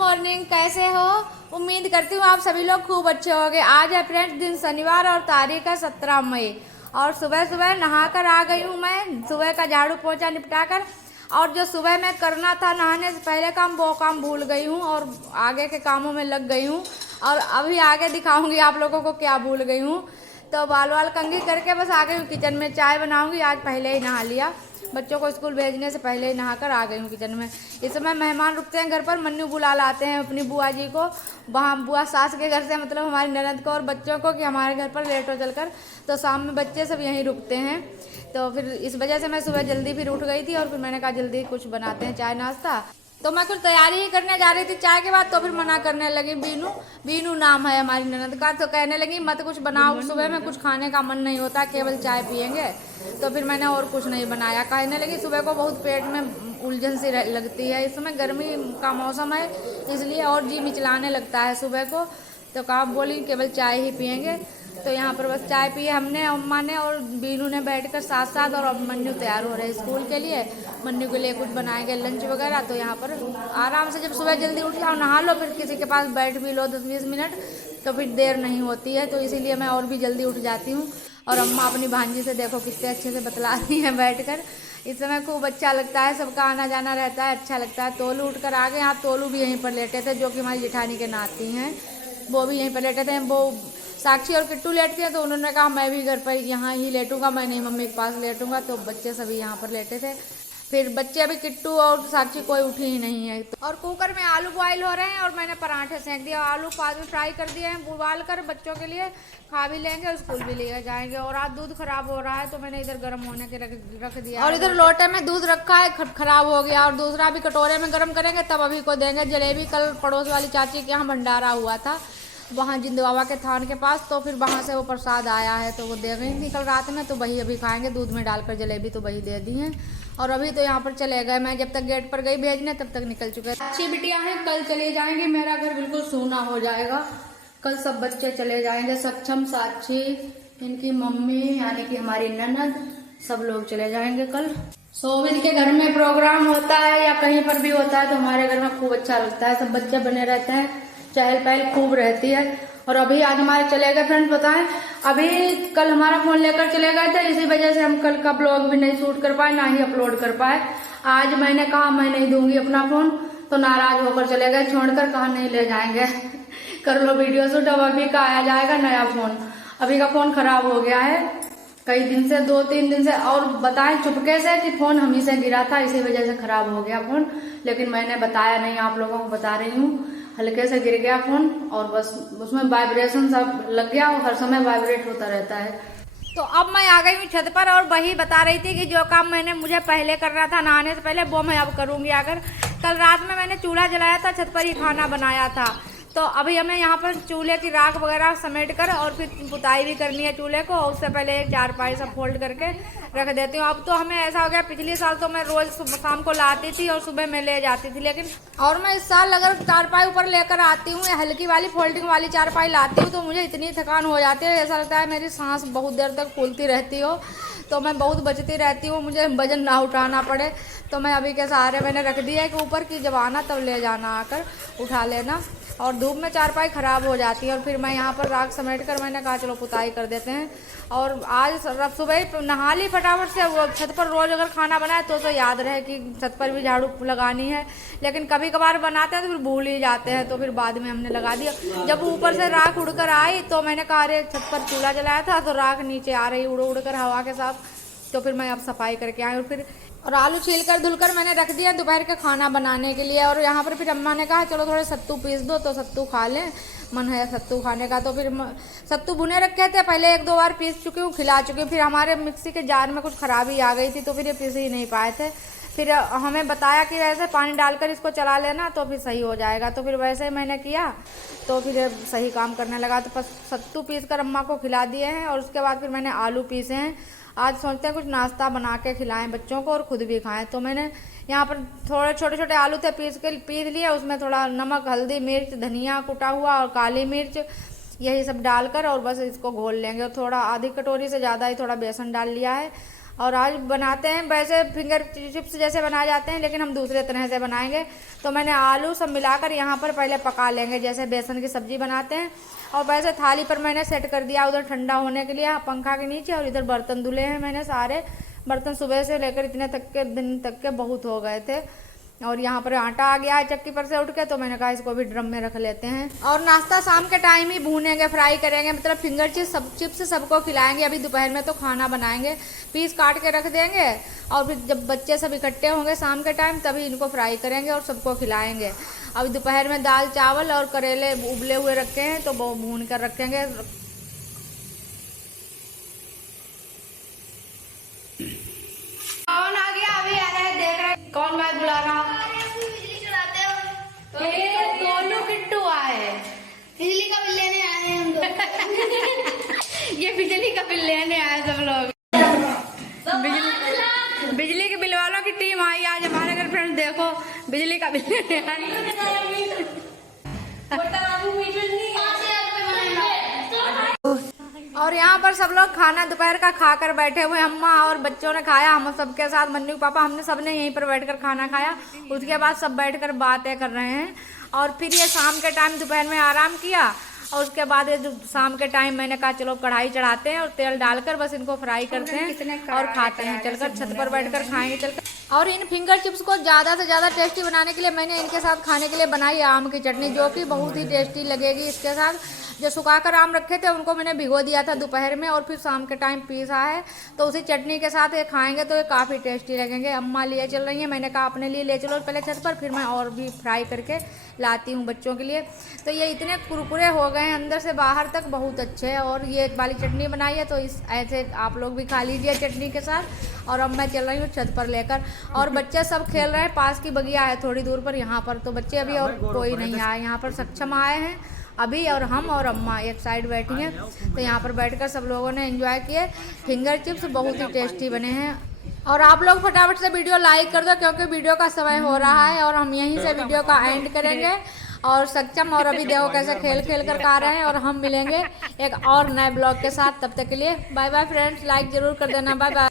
Morning, कैसे हो? उम्मीद करती हूँ आप सभी लोग खूब अच्छे होंगे। आज है फ्रेंड्स दिन शनिवार और तारीख है 17 मई और सुबह सुबह नहाकर आ गई हूँ। मैं सुबह का झाड़ू पोछा निपटाकर और जो सुबह में करना था नहाने से पहले काम वो काम भूल गई हूँ और आगे के कामों में लग गई हूँ। और अभी आगे दिखाऊंगी आप लोगों को क्या भूल गई हूँ। तो बाल वाल कंघी करके बस आ गई हूँ किचन में। चाय बनाऊंगी, आज पहले ही नहा लिया, बच्चों को स्कूल भेजने से पहले ही नहाकर आ गई हूँ किचन में। इस समय मेहमान रुकते हैं घर पर, मन्नू बुला लाते हैं अपनी बुआ जी को, वहाँ बुआ सास के घर से, मतलब हमारी ननद को और बच्चों को कि हमारे घर पर लेट हो चलकर, तो शाम में बच्चे सब यहीं रुकते हैं। तो फिर इस वजह से मैं सुबह जल्दी फिर उठ गई थी और फिर मैंने कहा जल्दी कुछ बनाते हैं चाय नाश्ता। तो मैं कुछ तैयारी ही करने जा रही थी चाय के बाद, तो फिर मना करने लगी। बीनू, बीनू नाम है हमारी ननद का, तो कहने लगी मत कुछ बनाओ, सुबह में कुछ खाने का मन नहीं होता, केवल चाय पियेंगे। तो फिर मैंने और कुछ नहीं बनाया। कहने लगी सुबह को बहुत पेट में उलझन सी लगती है, इस समय गर्मी का मौसम है इसलिए और जी मिचलाने लगता है सुबह को। तो कहा बोली केवल चाय ही पियेंगे। तो यहाँ पर बस चाय पिए हमने, अम्मा ने और बीनू ने बैठकर साथ साथ। और अब मन्नू तैयार हो रहे हैं स्कूल के लिए, मन्नू के लिए कुछ बनाएंगे लंच वगैरह। तो यहाँ पर आराम से जब सुबह जल्दी उठ जाओ, नहा लो, फिर किसी के पास बैठ भी लो 10-20 मिनट, तो फिर देर नहीं होती है। तो इसीलिए मैं और भी जल्दी उठ जाती हूँ। और अम्मा अपनी भांजी से देखो कितने अच्छे से बतला रही हैं बैठकर। इस समय खूब अच्छा लगता है, सबका आना जाना रहता है, अच्छा लगता है। तोलू उठकर आ गए, आप तोलू भी यहीं पर लेटे थे, जो कि हमारी जेठानी के नाती हैं, वो भी यहीं पर लेटे थे। वो साक्षी और किट्टू लेटती हैं, तो उन्होंने कहा मैं भी घर पर यहाँ ही लेटूंगा, मैं नहीं मम्मी के पास लेटूंगा। तो बच्चे सभी यहाँ पर लेटे थे। फिर बच्चे अभी किट्टू और साक्षी कोई उठी ही नहीं है। और कुकर में आलू बॉईल हो रहे हैं और मैंने पराठे सेंक दिया, आलू फ्राई कर दिए हैं उबाल कर, बच्चों के लिए खा भी लेंगे, स्कूल भी ले जाएंगे। और आज दूध खराब हो रहा है तो मैंने इधर गर्म होने के रख दिया, और इधर लोटे में दूध रखा है, खराब हो गया। और दूसरा भी कटोरे में गर्म करेंगे तब अभी को देंगे। जलेबी कल पड़ोस वाली चाची के यहाँ भंडारा हुआ था, वहाँ जिंद बाबा के थान के पास, तो फिर वहाँ से वो प्रसाद आया है तो वो दे गई थी कल रात में, तो वही अभी खाएंगे दूध में डालकर जलेबी, तो वही दे दी हैं। और अभी तो यहाँ पर चले गए, मैं जब तक गेट पर गई भेजने तब तक निकल चुके। अच्छी बिटिया है, कल चले जाएंगे, मेरा घर बिल्कुल सूना हो जाएगा। कल सब बच्चे चले जाएंगे, सक्षम, साक्षी, इनकी मम्मी यानी कि हमारी ननद, सब लोग चले जाएंगे कल। सोविन के घर में प्रोग्राम होता है या कहीं पर भी होता है तो हमारे घर में खूब अच्छा लगता है, सब बच्चे बने रहते हैं, चहल पहल खूब रहती है। और अभी आज हमारे चले गए फ्रेंड्स, बताएं अभी कल हमारा फोन लेकर चले गए थे, इसी वजह से हम कल का ब्लॉग भी नहीं शूट कर पाए, ना ही अपलोड कर पाए। आज मैंने कहा मैं नहीं दूंगी अपना फोन, तो नाराज होकर चले गए, छोड़कर कहा नहीं ले जाएंगे कर लो वीडियो शूट। अब अभी का आया जाएगा नया फोन, अभी का फोन खराब हो गया है कई दिन से, 2-3 दिन से। और बताएं चुपके से कि फोन हम ही से गिरा था, इसी वजह से खराब हो गया फोन, लेकिन मैंने बताया नहीं, आप लोगों को बता रही हूँ। हल्के से गिर गया फोन और बस उसमें वाइब्रेशन सब लग गया और हर समय वाइब्रेट होता रहता है। तो अब मैं आ गई हूँ छत पर और वही बता रही थी कि जो काम मैंने मुझे पहले करना था नहाने से पहले, वो मैं अब करूंगी आकर। कल रात में मैंने चूल्हा जलाया था, छत पर ही खाना बनाया था, तो अभी हमें यहाँ पर चूल्हे की राख वगैरह समेट कर और फिर पुताई भी करनी है चूल्हे को। उससे पहले एक चारपाई सब फोल्ड करके रख देती हूँ। अब तो हमें ऐसा हो गया, पिछले साल तो मैं रोज शाम को लाती थी और सुबह में ले जाती थी, लेकिन और मैं इस साल अगर चारपाई ऊपर लेकर आती हूँ, हल्की वाली फोल्डिंग वाली चारपाई लाती हूँ, तो मुझे इतनी थकान हो जाती है, ऐसा लगता है मेरी सांस बहुत देर तक फूलती रहती हो, तो मैं बहुत बचती रहती हूँ, मुझे वजन ना उठाना पड़े। तो मैं अभी के सहारे मैंने रख दिया है कि ऊपर की जब आना तब ले जाना, आकर उठा लेना। और धूप में चारपाई खराब हो जाती है। और फिर मैं यहाँ पर राख समेट कर मैंने कहा चलो पुताई कर देते हैं। और आज सुबह नहा ली फटाफट से, वो छत पर रोज अगर खाना बनाए तो याद रहे कि छत पर भी झाड़ू लगानी है, लेकिन कभी कभार बनाते हैं तो फिर भूल ही जाते हैं, तो फिर बाद में हमने लगा दिया। जब ऊपर से राख उड़कर आई तो मैंने कहा अरे छत पर चूल्हा जलाया था तो राख नीचे आ रही उड़ उड़ कर हवा के साथ, तो फिर मैं अब सफाई करके आई। और फिर आलू छील कर धुलकर मैंने रख दिया दोपहर का खाना बनाने के लिए। और यहाँ पर फिर अम्मा ने कहा चलो थोड़े सत्तू पीस दो, तो सत्तू खा लें, मन है सत्तू खाने का। तो फिर सत्तू भुने रखे थे, पहले 1-2 बार पीस चुकी हूँ, खिला चुकी हूँ। फिर हमारे मिक्सी के जार में कुछ खराबी आ गई थी तो फिर ये पीस ही नहीं पाए थे। फिर हमें बताया कि वैसे पानी डालकर इसको चला लेना तो फिर सही हो जाएगा, तो फिर वैसे ही मैंने किया तो फिर सही काम करने लगा। तो बस सत्तू पीस कर अम्मा को खिला दिए हैं। और उसके बाद फिर मैंने आलू पीसे हैं, आज सोचते हैं कुछ नाश्ता बना के खिलाएं बच्चों को और खुद भी खाएं। तो मैंने यहाँ पर थोड़े छोटे छोटे आलू थे पीस लिए, उसमें थोड़ा नमक, हल्दी, मिर्च, धनिया कुटा हुआ और काली मिर्च, यही सब डालकर और बस इसको घोल लेंगे। और थोड़ा आधी कटोरी से ज़्यादा ही थोड़ा बेसन डाल लिया है और आज बनाते हैं वैसे फिंगर चिप्स जैसे बनाए जाते हैं, लेकिन हम दूसरे तरह से बनाएंगे। तो मैंने आलू सब मिलाकर यहाँ पर पहले पका लेंगे, जैसे बेसन की सब्जी बनाते हैं। और वैसे थाली पर मैंने सेट कर दिया उधर ठंडा होने के लिए पंखा के नीचे। और इधर बर्तन धुले हैं मैंने सारे बर्तन, सुबह से लेकर इतने तक के दिन तक के बहुत हो गए थे। और यहाँ पर आटा आ गया है चक्की पर से उठ के, तो मैंने कहा इसको भी ड्रम में रख लेते हैं। और नाश्ता शाम के टाइम ही भूनेंगे, फ्राई करेंगे, मतलब फिंगर चिप्स सबको खिलाएंगे। अभी दोपहर में तो खाना बनाएंगे, पीस काट के रख देंगे। और फिर जब बच्चे सब इकट्ठे होंगे शाम के टाइम तभी इनको फ्राई करेंगे और सबको खिलाएंगे। अभी दोपहर में दाल चावल और करेले उबले हुए रखे हैं, तो वो भून कर रखेंगे। कौन आ गया? अभी आ रहा है, देख रहे कौन मैं बुला रहा। दोनों किट्टू आए, बिजली का बिल लेने आए हैं हम लोग। ये बिजली का बिल लेने आए सब लोग। बिजली के बिल वालों की टीम आई आज हमारे घर। फ्रेंड्स देखो, बिजली का बिल लेने आई। और यहाँ पर सब लोग खाना दोपहर का खाकर बैठे हुए। अम्मा और बच्चों ने खाया, हम सबके साथ, मन्नू पापा, हमने सबने यहीं पर बैठकर खाना खाया। उसके बाद सब बैठकर बातें कर रहे हैं। और फिर ये शाम के टाइम दोपहर में आराम किया। और उसके बाद ये जो शाम के टाइम मैंने कहा चलो कढ़ाई चढ़ाते हैं और तेल डालकर बस इनको फ्राई करते हैं और खाते हैं। चलकर छत पर बैठकर खाएंगे चलकर। और इन फिंगर चिप्स को ज़्यादा से ज़्यादा टेस्टी बनाने के लिए मैंने इनके साथ खाने के लिए बनाई आम की चटनी, जो कि बहुत ही टेस्टी लगेगी इसके साथ। जो सुखाकर आम रखे थे उनको मैंने भिगो दिया था दोपहर में और फिर शाम के टाइम पीसा है, तो उसी चटनी के साथ ये खाएंगे तो ये काफ़ी टेस्टी लगेंगे। अम्मा लिए चल रही हैं, मैंने कहा अपने लिए ले चलो पहले छत पर, फिर मैं और भी फ्राई करके लाती हूँ बच्चों के लिए। तो ये इतने कुरकुरे हो गए हैं अंदर से बाहर तक, बहुत अच्छे। और ये वाली चटनी बनाई है, तो इस ऐसे आप लोग भी खा लीजिए चटनी के साथ। और अब मैं चल रही हूँ छत पर लेकर, और बच्चे सब खेल रहे हैं। पास की बगिया है थोड़ी दूर पर, यहाँ पर तो बच्चे अभी और कोई नहीं आए। यहाँ पर सक्षम आए हैं अभी, और हम और अम्मा एक साइड बैठी हैं। तो यहाँ पर बैठकर सब लोगों ने एंजॉय किए। फिंगर चिप्स बहुत ही टेस्टी बने हैं। और आप लोग फटाफट से वीडियो लाइक कर दो, क्योंकि वीडियो का समय हो रहा है और हम यहीं से वीडियो का एंड करेंगे। और सक्षम और अभी देखो कैसे खेल खेल कर खा रहे हैं। और हम मिलेंगे एक और नए ब्लॉग के साथ, तब तक के लिए बाय बाय फ्रेंड्स। लाइक जरूर कर देना, बाय बाय।